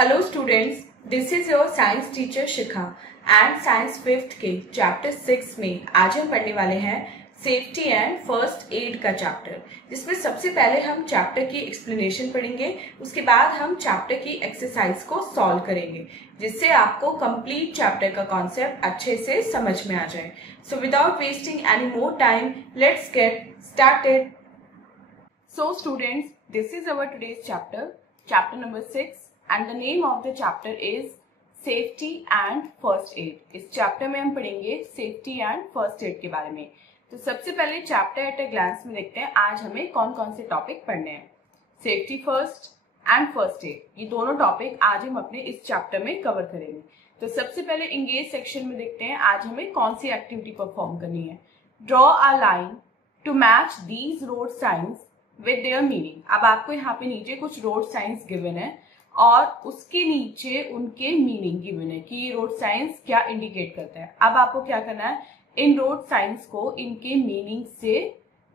Hello students, this is your science teacher Shikha and science fifth के chapter 6 में आज हम पढ़ने वाले हैं सेफ्टी एंड फर्स्ट एड का चैप्टर, जिसमें सबसे पहले हम चैप्टर की एक्सप्लेनेशन पढ़ेंगे। उसके बाद हम चैप्टर की एक्सरसाइज को सॉल्व करेंगे, जिससे आपको कंप्लीट चैप्टर का कॉन्सेप्ट अच्छे से समझ में आ जाए। So without wasting any more time, let's get started. So students, this is our today's chapter number 6 and the name of the chapter is safety and first aid। इस chapter में हम पढ़ेंगे सेफ्टी एंड फर्स्ट एड के बारे में। तो सबसे पहले चैप्टर एट अ ग्लांस में देखते हैं आज हमें कौन कौन से टॉपिक पढ़ने हैं। Safety first and first aid, ये दोनों टॉपिक आज हम अपने इस चैप्टर में कवर करेंगे। तो सबसे पहले इंगेज सेक्शन में देखते हैं आज हमें कौन सी एक्टिविटी परफॉर्म करनी है। Draw a line to match these road signs with their meaning. अब आपको यहाँ पे नीचे कुछ रोड साइंस गिवन है और उसके नीचे उनके मीनिंग गिवन है कि ये रोड साइंस क्या इंडिकेट करता है। अब आपको क्या करना है, इन रोड साइंस को इनके मीनिंग से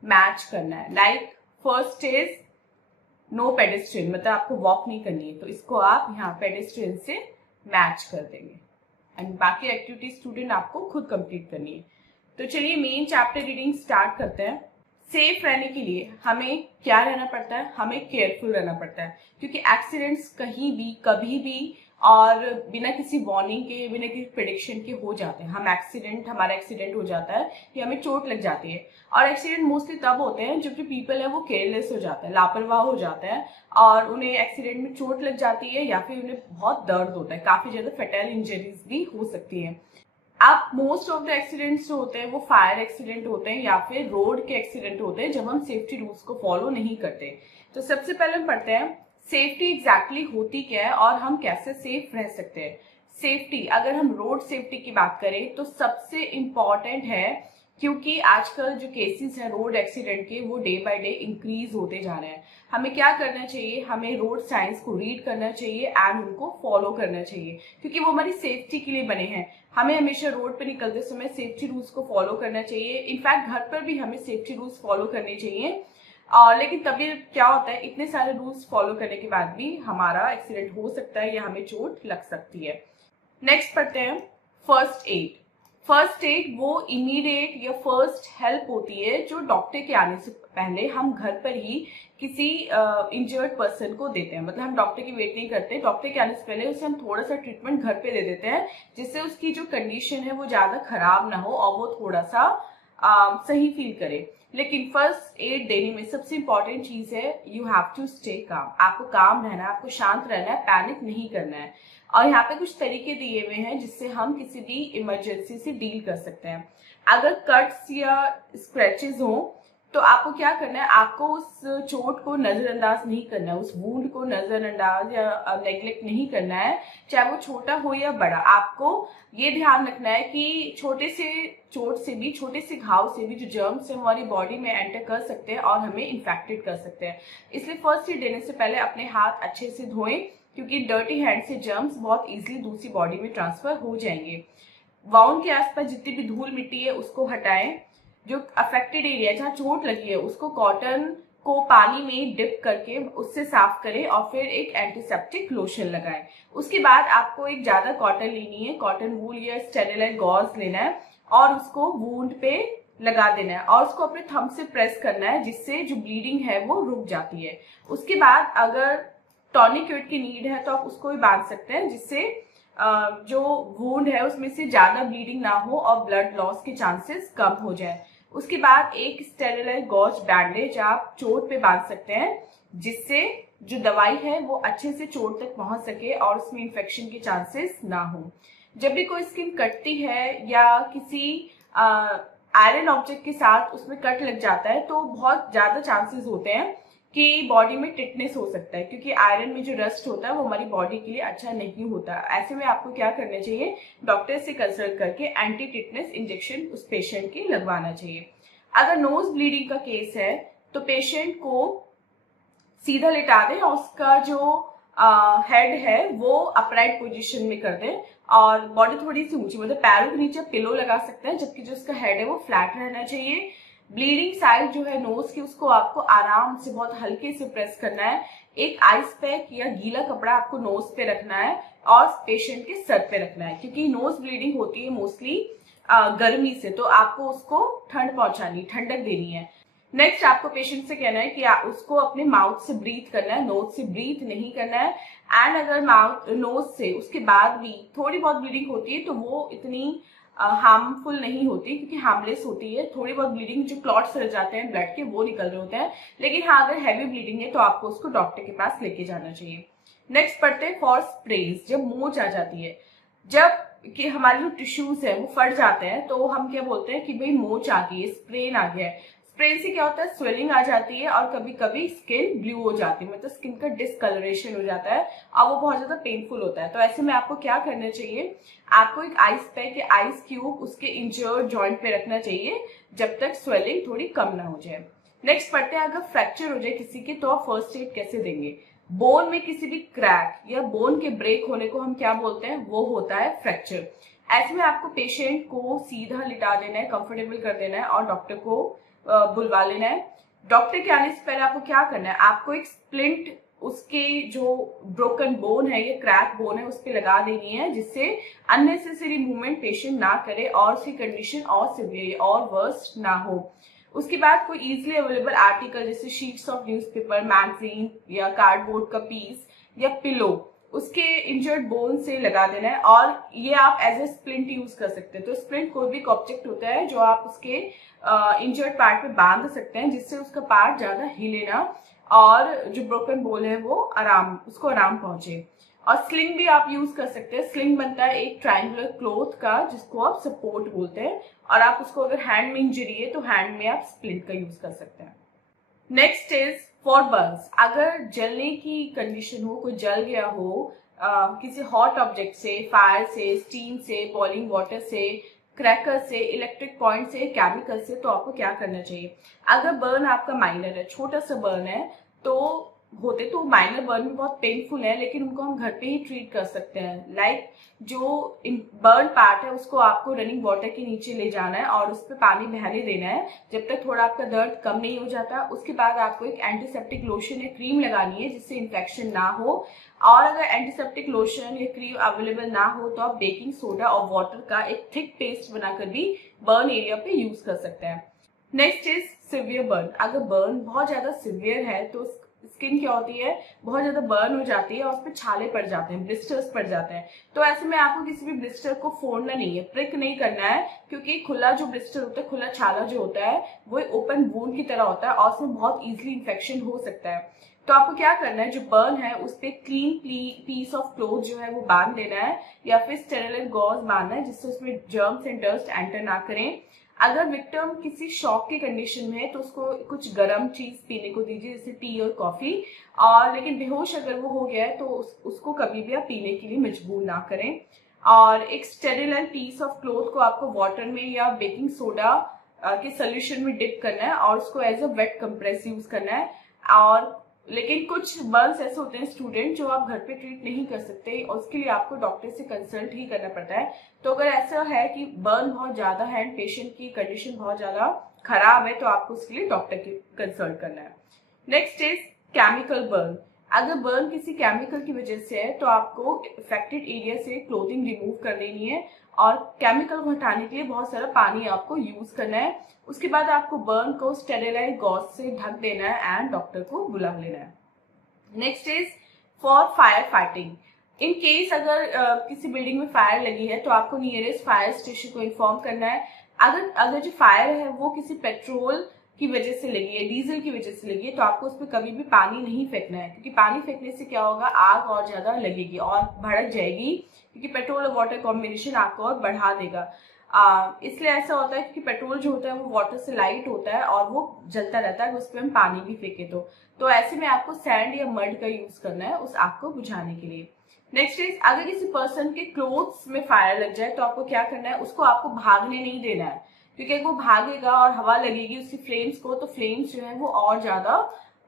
मैच करना है। Like first is no pedestrian, मतलब आपको वॉक नहीं करनी है, तो इसको आप यहाँ पेडेस्ट्रियन से मैच कर देंगे एंड बाकी एक्टिविटी स्टूडेंट आपको खुद कंप्लीट करनी है। तो चलिए मेन चैप्टर रीडिंग स्टार्ट करते हैं। सेफ रहने के लिए हमें क्या रहना पड़ता है, हमें केयरफुल रहना पड़ता है, क्योंकि एक्सीडेंट्स कहीं भी कभी भी और बिना किसी वार्निंग के, बिना किसी प्रेडिक्शन के हो जाते हैं। हमारा एक्सीडेंट हो जाता है या हमें चोट लग जाती है। और एक्सीडेंट मोस्टली तब होते हैं जब जो पीपल है वो केयरलेस हो जाता है, लापरवाह हो जाता है और उन्हें एक्सीडेंट में चोट लग जाती है या फिर उन्हें बहुत दर्द होता है, काफी ज्यादा फैटल इंजरीज भी हो सकती है। अब मोस्ट ऑफ द एक्सीडेंट्स जो होते हैं वो फायर एक्सीडेंट होते हैं या फिर रोड के एक्सीडेंट होते हैं जब हम सेफ्टी रूल्स को फॉलो नहीं करते। तो सबसे पहले हम पढ़ते हैं सेफ्टी एग्जैक्टली होती क्या है और हम कैसे सेफ रह सकते हैं। सेफ्टी, अगर हम रोड सेफ्टी की बात करें तो सबसे इम्पॉर्टेंट है, क्योंकि आजकल जो केसेस हैं रोड एक्सीडेंट के वो डे बाय डे इंक्रीज होते जा रहे हैं। हमें क्या करना चाहिए, हमें रोड साइंस को रीड करना चाहिए एंड उनको फॉलो करना चाहिए, क्योंकि वो हमारी सेफ्टी के लिए बने हैं। हमें हमेशा रोड पे निकलते समय सेफ्टी रूल्स को फॉलो करना चाहिए। इनफैक्ट घर पर भी हमें सेफ्टी रूल्स फॉलो करने चाहिए। लेकिन तभी क्या होता है, इतने सारे रूल्स फॉलो करने के बाद भी हमारा एक्सीडेंट हो सकता है या हमें चोट लग सकती है। नेक्स्ट पढ़ते हैं फर्स्ट एड। फर्स्ट एड वो इमीडिएट या फर्स्ट हेल्प होती है जो डॉक्टर के आने से पहले हम घर पर ही किसी इंजर्ड पर्सन को देते हैं। मतलब हम डॉक्टर की वेट नहीं करते, डॉक्टर के आने से पहले उसे हम थोड़ा सा ट्रीटमेंट घर पे दे देते हैं, जिससे उसकी जो कंडीशन है वो ज्यादा खराब ना हो और वो थोड़ा सा सही फील करे। लेकिन फर्स्ट एड देने में सबसे इंपॉर्टेंट चीज है you have to stay calm. आपको काम रहना है, आपको शांत रहना है, पैनिक नहीं करना है। और यहाँ पे कुछ तरीके दिए हुए हैं जिससे हम किसी भी इमरजेंसी से डील कर सकते हैं। अगर कट्स या स्क्रैचेस हो तो आपको क्या करना है, आपको उस चोट को नजरअंदाज नहीं करना है, उस वुंड को नजरअंदाज या नेग्लेक्ट नहीं करना है, चाहे वो छोटा हो या बड़ा। आपको ये ध्यान रखना है कि छोटे से चोट से भी, छोटे से घाव से भी जो जर्म्स है हमारी बॉडी में एंटर कर सकते हैं और हमें इन्फेक्टेड कर सकते हैं। इसलिए फर्स्ट एड देने से पहले अपने हाथ अच्छे से धोएं, क्योंकि डर्टी हैंड से जर्म्स बहुत इजीली दूसरी बॉडी में ट्रांसफर हो जाएंगे। वाउंड के आसपास जितनी भी धूल मिट्टी है उसको हटाएं। जो अफेक्टेड एरिया जहाँ चोट लगी है उसको कॉटन को पानी में डिप करके उससे साफ करें और फिर एक एंटीसेप्टिक लोशन लगाएं। उसके बाद आपको एक ज्यादा कॉटन लेनी है, कॉटन वूल या स्टेरिलाइट गॉज लेना है और उसको वुंड पे लगा देना है और उसको अपने थंब से प्रेस करना है, जिससे जो ब्लीडिंग है वो रुक जाती है। उसके बाद अगर टॉर्निकेट की नीड है तो आप उसको भी बांध सकते हैं, जिससे जो वुंड है उसमें से ज्यादा ब्लीडिंग ना हो और ब्लड लॉस के चांसेस कम हो जाए। उसके बाद एक स्टेरिलाइट गॉज बैंडेज आप चोट पे बांध सकते हैं, जिससे जो दवाई है वो अच्छे से चोट तक पहुंच सके और उसमें इन्फेक्शन के चांसेस ना हो। जब भी कोई स्किन कटती है या किसी आयरन ऑब्जेक्ट के साथ उसमें कट लग जाता है तो बहुत ज्यादा चांसेस होते हैं कि बॉडी में टिटनेस हो सकता है, क्योंकि आयरन में जो रस्ट होता है वो हमारी बॉडी के लिए अच्छा नहीं होता। ऐसे में आपको क्या करना चाहिए, डॉक्टर से कंसल्ट करके एंटी टिटनेस इंजेक्शन उस पेशेंट के लगवाना चाहिए। अगर नोज ब्लीडिंग का केस है तो पेशेंट को सीधा लिटा दें और उसका जो हेड है वो अपराइट पोजीशन में कर दें और बॉडी थोड़ी सी ऊंची, मतलब पैरों के नीचे पिलो लगा सकते हैं, जबकि जो उसका हेड है वो फ्लैट रहना चाहिए। ब्लीडिंग साइड जो है नोज की उसको आपको आराम से बहुत हल्के से प्रेस करना है। एक आइस पैक या गीला कपड़ा आपको नोज पे रखना है और पेशेंट के सर पे रखना है, क्योंकि नोज ब्लीडिंग होती है मोस्टली गर्मी से, तो आपको उसको ठंड पहुंचानी, ठंडक देनी है। नेक्स्ट आपको पेशेंट से कहना है कि उसको अपने माउथ से ब्रीथ करना है, नोज से ब्रीथ नहीं करना है। एंड अगर माउथ नोज से उसके बाद भी थोड़ी बहुत ब्लीडिंग होती है तो वो इतनी हार्मफुल नहीं होती, क्योंकि हार्मलेस होती है। थोड़ी बहुत ब्लीडिंग जो क्लॉट्स रह जाते हैं ब्लड के वो निकल रहे होते हैं, लेकिन हाँ अगर हैवी ब्लीडिंग है तो आपको उसको डॉक्टर के पास लेके जाना चाहिए। नेक्स्ट पढ़ते हैं फॉर स्प्रेज। जब मोच आ जाती है, जब कि हमारे जो टिश्यूज है वो फट जाते हैं, तो हम क्या बोलते हैं कि भाई मोच आ गई है, स्प्रेन आ गया है। स्प्रेन से क्या होता है, स्वेलिंग आ जाती है और कभी कभी स्किन ब्लू हो जाती है, मतलब स्किन का डिसकलरेशन हो जाता है और वो बहुत ज्यादा पेनफुल होता है। तो ऐसे में आपको क्या करना चाहिए, आपको एक आइस पैक या आइस क्यूब उसके इंजर्ड जॉइंट पे रखना चाहिए जब तक स्वेलिंग थोड़ी कम ना हो जाए। नेक्स्ट पढ़ते हैं, अगर फ्रैक्चर हो जाए किसी की तो आप फर्स्ट एड कैसे देंगे। बोन में किसी भी क्रैक या बोन के ब्रेक होने को हम क्या बोलते हैं, वो होता है फ्रैक्चर। ऐसे में आपको पेशेंट को सीधा लिटा देना है, कंफर्टेबल कर देना है और डॉक्टर को बुलवा लेना है। डॉक्टर के आने से पहले आपको क्या करना है, आपको एक स्प्लिंट उसके जो ब्रोकन बोन है या क्रैक बोन है उस पर लगा देनी है, जिससे अननेसेसरी मूवमेंट पेशेंट ना करे और उसकी कंडीशन और सिवियर और वर्स ना हो। उसके बाद कोई इजीली अवेलेबल आर्टिकल जैसे शीट्स ऑफ न्यूज़पेपर, मैगजीन या कार्डबोर्ड का पीस या पिलो उसके इंजर्ड बोन से लगा देना है, और ये आप एज ए स्प्लिंट यूज कर सकते हैं। तो स्प्लिंट कोई भी ऑब्जेक्ट होता है जो आप उसके इंजर्ड पार्ट पे बांध सकते हैं, जिससे उसका पार्ट ज्यादा हिले ना और जो ब्रोकन बोन है वो उसको आराम पहुंचे। और स्लिंग भी आप यूज कर सकते हैं। स्लिंग बनता है एक ट्रायंगुलर क्लॉथ का जिसको आप सपोर्ट बोलते हैं, और आप उसको अगर हैंड में इंजरी है तो हैंड में आप स्प्लिंट का यूज कर सकते हैं। Next is for Burns. अगर जलने की कंडीशन हो, कोई जल गया हो किसी हॉट ऑब्जेक्ट से, फायर से, स्टीम से, बॉइलिंग वाटर से, क्रैकर से, इलेक्ट्रिक पॉइंट से, केमिकल से, तो आपको क्या करना चाहिए। अगर बर्न आपका माइनर है, छोटा सा बर्न है, तो माइनर बर्न भी बहुत पेनफुल है, लेकिन उनको हम घर पे ही ट्रीट कर सकते हैं। लाइक जो बर्न पार्ट है उसको आपको रनिंग वाटर के नीचे ले जाना है और उस पर पानी बहने देना है जब तक थोड़ा आपका दर्द कम नहीं हो जाता। उसके बाद आपको एक एंटीसेप्टिक लोशन या क्रीम लगानी है जिससे इन्फेक्शन ना हो, और अगर एंटीसेप्टिक लोशन या क्रीम अवेलेबल ना हो तो आप बेकिंग सोडा और वाटर का एक थिक पेस्ट बनाकर भी बर्न एरिया पे यूज कर सकते हैं। Next is severe burn. अगर बर्न बहुत ज्यादा सिवियर है तो स्किन क्या होती है, बहुत ज्यादा बर्न हो जाती है और उस पर छाले पड़ जाते हैं, ब्लिस्टर्स पड़ जाते हैं। तो ऐसे में आपको किसी भी ब्लिस्टर को फोड़ना नहीं है, प्रिक नहीं करना है, क्योंकि खुला जो ब्लिस्टर होता है, खुला छाला जो होता है वो ओपन वूंड की तरह होता है और उसमें बहुत इजीली इन्फेक्शन हो सकता है। तो आपको क्या करना है, जो बर्न है उस पर क्लीन पीस ऑफ क्लॉथ जो है वो बांध देना है या फिर स्टेरिल गॉज बांधना है, जिससे उसमें जर्म्स एंड डस्ट एंटर ना करें। अगर विक्टिम किसी शॉक की कंडीशन में है तो उसको कुछ गर्म चीज पीने को दीजिए, जैसे टी और कॉफी। और लेकिन बेहोश अगर वो हो गया है तो उसको कभी भी आप पीने के लिए मजबूर ना करें। और एक स्टेरिल पीस ऑफ क्लॉथ को आपको वाटर में या बेकिंग सोडा के सोल्यूशन में डिप करना है और उसको as a wet compress use करना है। और लेकिन कुछ बर्न्स ऐसे होते हैं स्टूडेंट जो आप घर पे ट्रीट नहीं कर सकते, और उसके लिए आपको डॉक्टर से कंसल्ट ही करना पड़ता है। तो अगर ऐसा है कि बर्न बहुत ज्यादा है एंड पेशेंट की कंडीशन बहुत ज्यादा खराब है तो आपको उसके लिए डॉक्टर की कंसल्ट करना है। Next is chemical burn. अगर बर्न किसी केमिकल की वजह से है तो आपको इफेक्टेड एरिया से क्लोथिंग रिमूव कर देनी है और केमिकल को हटाने के लिए बहुत सारा पानी आपको यूज करना है। उसके बाद आपको बर्न को स्टेरिलाइज गॉज से ढक देना है एंड डॉक्टर को बुला लेना है। Next is for fire fighting. In case अगर किसी बिल्डिंग में फायर लगी है तो आपको नियरेस्ट फायर स्टेशन को इन्फॉर्म करना है। अगर जो फायर है वो किसी पेट्रोल की वजह से लगी है, डीजल की वजह से लगी है, तो आपको उस पर कभी भी पानी नहीं फेंकना है, क्योंकि पानी फेंकने से क्या होगा, आग और ज्यादा लगेगी और भड़क जाएगी, क्योंकि पेट्रोल और वाटर कॉम्बिनेशन आपको और बढ़ा देगा। इसलिए ऐसा होता है क्योंकि पेट्रोल जो होता है वो वाटर से लाइट होता है और वो जलता रहता है, उस पर हम पानी भी फेंके तो ऐसे में आपको सैंड या मड का यूज करना है उस आग को बुझाने के लिए। नेक्स्ट इज अगर किसी पर्सन के क्लोथ्स में फायर लग जाए तो आपको क्या करना है, उसको आपको भागने नहीं देना है, क्योंकि अगर वो भागेगा और हवा लगेगी उसकी फ्लेम्स को तो फ्लेम्स जो है वो और ज्यादा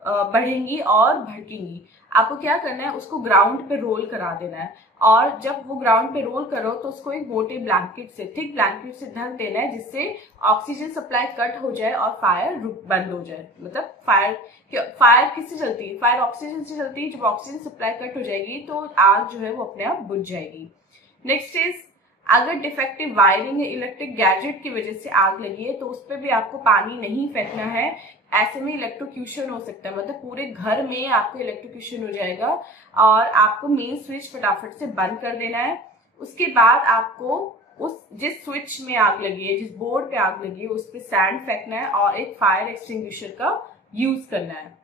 बढ़ेंगी और भड़केंगी। आपको क्या करना है, उसको ग्राउंड पे रोल करा देना है, और जब वो ग्राउंड पे रोल करो तो उसको एक मोटे ब्लैंकेट से, थिक ब्लैंकेट से ढक देना है, जिससे ऑक्सीजन सप्लाई कट हो जाए और फायर बंद हो जाए। मतलब फायर किससे चलती है? फायर ऑक्सीजन से चलती है। जब ऑक्सीजन सप्लाई कट हो जाएगी तो आग जो है वो अपने आप बुझ जाएगी। नेक्स्ट इज, अगर डिफेक्टिव वायरिंग या इलेक्ट्रिक गैजेट की वजह से आग लगी है तो उस पर भी आपको पानी नहीं फेंकना है। ऐसे में इलेक्ट्रोक्यूशन हो सकता है, मतलब पूरे घर में आपको इलेक्ट्रोक्यूशन हो जाएगा, और आपको मेन स्विच फटाफट से बंद कर देना है। उसके बाद आपको जिस स्विच में आग लगी है, जिस बोर्ड पे आग लगी है, उस पर सैंड फेंकना है और एक फायर एक्सटिंग्विशर का यूज करना है।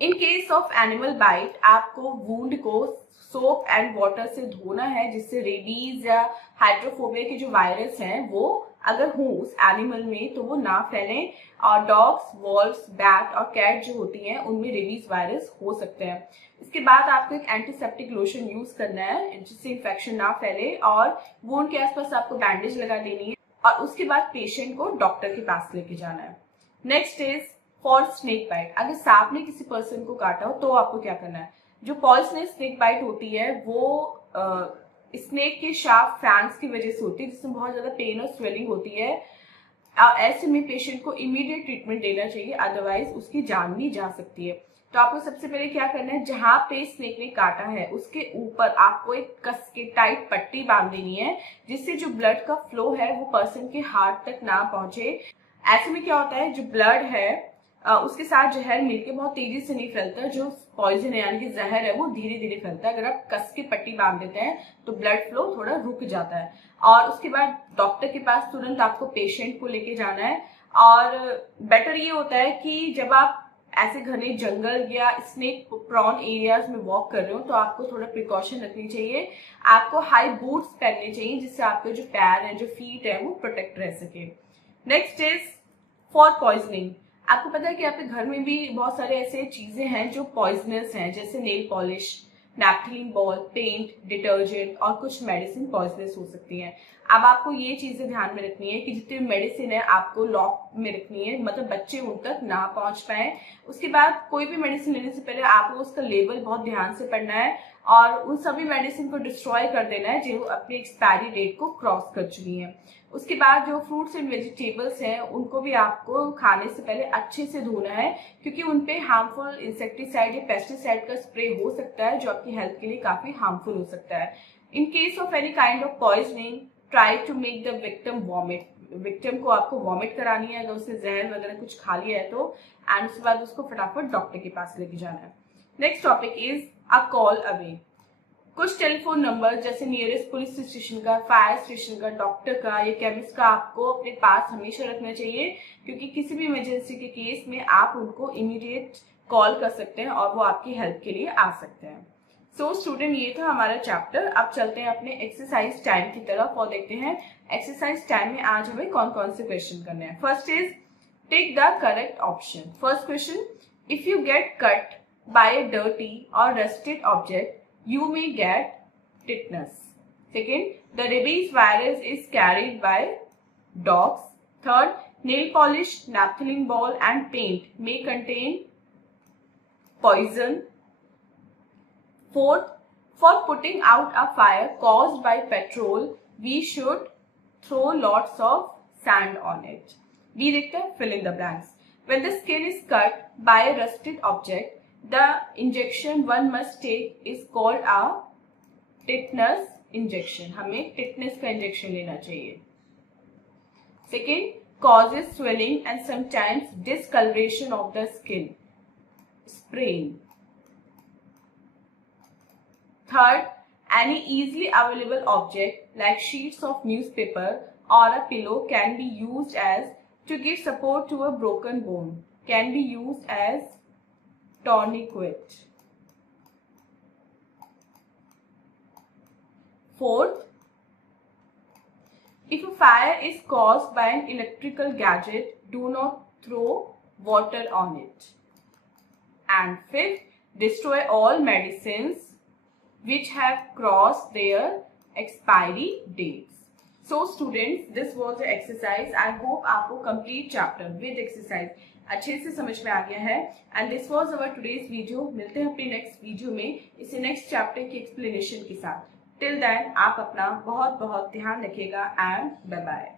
In case of animal bite, आपको वुंड को सोप एंड वाटर से धोना है, जिससे रेबीज या हाइड्रोफोबिया के जो वायरस हैं वो अगर हो उस एनिमल में तो वो ना फैले। और डॉग्स, वॉल्व्स, बैट और कैट जो होती हैं उनमें रेबीज वायरस हो सकते हैं। इसके बाद आपको एक एंटीसेप्टिक लोशन यूज करना है जिससे इन्फेक्शन ना फैले, और वुंड के आसपास आपको बैंडेज लगा देनी है, और उसके बाद पेशेंट को डॉक्टर के पास लेके जाना है। Next is for snake bite. अगर सांप ने किसी पर्सन को काटा हो तो आपको क्या करना है? जो पॉइजनस स्नेक बाइट होती है वो स्नेक के शार्प फैंग्स की वजह से होती है, जिसमें बहुत ज्यादा पेन और स्वेलिंग होती है। ऐसे में पेशेंट को इमीडिएट ट्रीटमेंट देना चाहिए, अदरवाइज उसकी जान भी जा सकती है। तो आपको सबसे पहले क्या करना है, जहां पे स्नेक ने काटा है उसके ऊपर आपको एक कस के टाइट पट्टी बांध देनी है, जिससे जो ब्लड का फ्लो है वो पर्सन के हार्ट तक ना पहुंचे। ऐसे में क्या होता है, जो ब्लड है उसके साथ जहर मिलके बहुत तेजी से नहीं फैलता, जो पॉइजन है यानी कि जहर है वो धीरे धीरे फैलता है। अगर आप कस के पट्टी बांध देते हैं तो ब्लड फ्लो थोड़ा रुक जाता है, और उसके बाद डॉक्टर के पास तुरंत आपको पेशेंट को लेके जाना है। और बेटर ये होता है कि जब आप ऐसे घने जंगल या स्नेक प्रॉन एरियाज में वॉक कर रहे हो तो आपको थोड़ा प्रिकॉशन रखनी चाहिए। आपको हाई बूट्स पहनने चाहिए, जिससे आपके जो पैर है, जो फीट है, वो प्रोटेक्ट रह सके। Next is for poisoning. आपको पता है कि आपके घर में भी बहुत सारे ऐसे चीजें हैं जो पॉइजनस हैं, जैसे nail polish, naphthalene ball, paint, detergent और कुछ मेडिसिन पॉइजनस हो सकती हैं। अब आपको ये चीजें ध्यान में रखनी है कि जितनी मेडिसिन है आपको लॉक में रखनी है, मतलब बच्चे उन तक ना पहुंच पाए। उसके बाद कोई भी मेडिसिन लेने से पहले आपको उसका लेबल बहुत ध्यान से पढ़ना है, और उन सभी मेडिसिन को डिस्ट्रॉय कर देना है जो अपनी एक्सपायरी डेट को क्रॉस कर चुकी है। उसके बाद जो फ्रूट्स एंड वेजिटेबल्स हैं उनको भी आपको खाने से पहले अच्छे से धोना है, क्योंकि उनपे हार्मफुल इंसेक्टिसाइड या पेस्टिसाइड का स्प्रे हो सकता है जो आपकी हेल्थ के लिए काफी हार्मफुल हो सकता है। In case of any kind of poisoning, try to make the victim vomit. Victim को आपको वॉमिट करानी है अगर उसने जहर वगैरह कुछ खा लिया है तो, एंड उसके बाद उसको फटाफट डॉक्टर के पास लेके जाना है। Next topic is a call away. कुछ टेलीफोन नंबर जैसे नियरेस्ट पुलिस स्टेशन का, फायर स्टेशन का, डॉक्टर का या केमिस्ट का आपको अपने पास हमेशा रखना चाहिए, क्योंकि किसी भी इमरजेंसी के केस में आप उनको इमीडिएट कॉल कर सकते हैं और वो आपकी हेल्प के लिए आ सकते हैं। सो स्टूडेंट, ये था हमारा चैप्टर। अब चलते हैं अपने एक्सरसाइज टाइम की तरफ और देखते हैं एक्सरसाइज टाइम में आज हमें कौन कौन से क्वेश्चन करने हैं। First is take the correct option. First question, if you get cut by a dirty or rusted object you may get tetanus. Second, the rabies virus is carried by dogs. Third, nail polish, naphthalene ball and paint may contain poison. Fourth, for putting out a fire caused by petrol, we should throw lots of sand on it. D देखते हैं, fill in the blanks. When the skin is cut by a rusted object, the injection one must take is called a tetanus injection. हमें tetanus का injection लेना चाहिए. Second, causes swelling and sometimes discoloration of the skin. Sprain. Third, any easily available object like sheets of newspaper or a pillow can be used as to give support to a broken bone. Can be used as tourniquet. Fourth, if a fire is caused by an electrical gadget, do not throw water on it. And fifth, destroy all medicines which have crossed their expiry dates. So students, this was the exercise. I hope आपको complete chapter with exercise अच्छे से समझ में आ गया है। And this was our today's video. मिलते हैं अपने नेक्स्ट वीडियो में इसी नेक्स्ट चैप्टर की एक्सप्लेनेशन के साथ। टिल देन आप अपना बहुत बहुत ध्यान रखिएगा एंड बाय बाय।